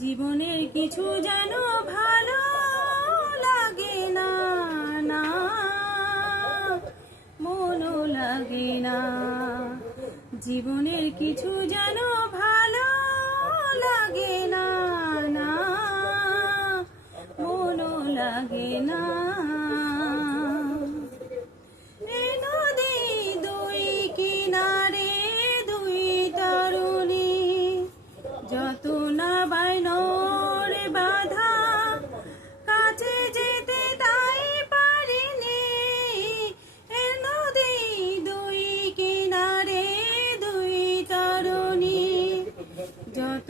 জীবনের কিছু যেন ভালো লাগে না, না মনও লাগে না। জীবনের কিছু যেন ভালো লাগে না, না মনও লাগে না। এই নদী দুই কিনারে দুই তরুণী, যত না বাইনর বাধা কাছে যেতে তাই পারিনি। এ নদী দুই কিনারে দুই তরুণী, যত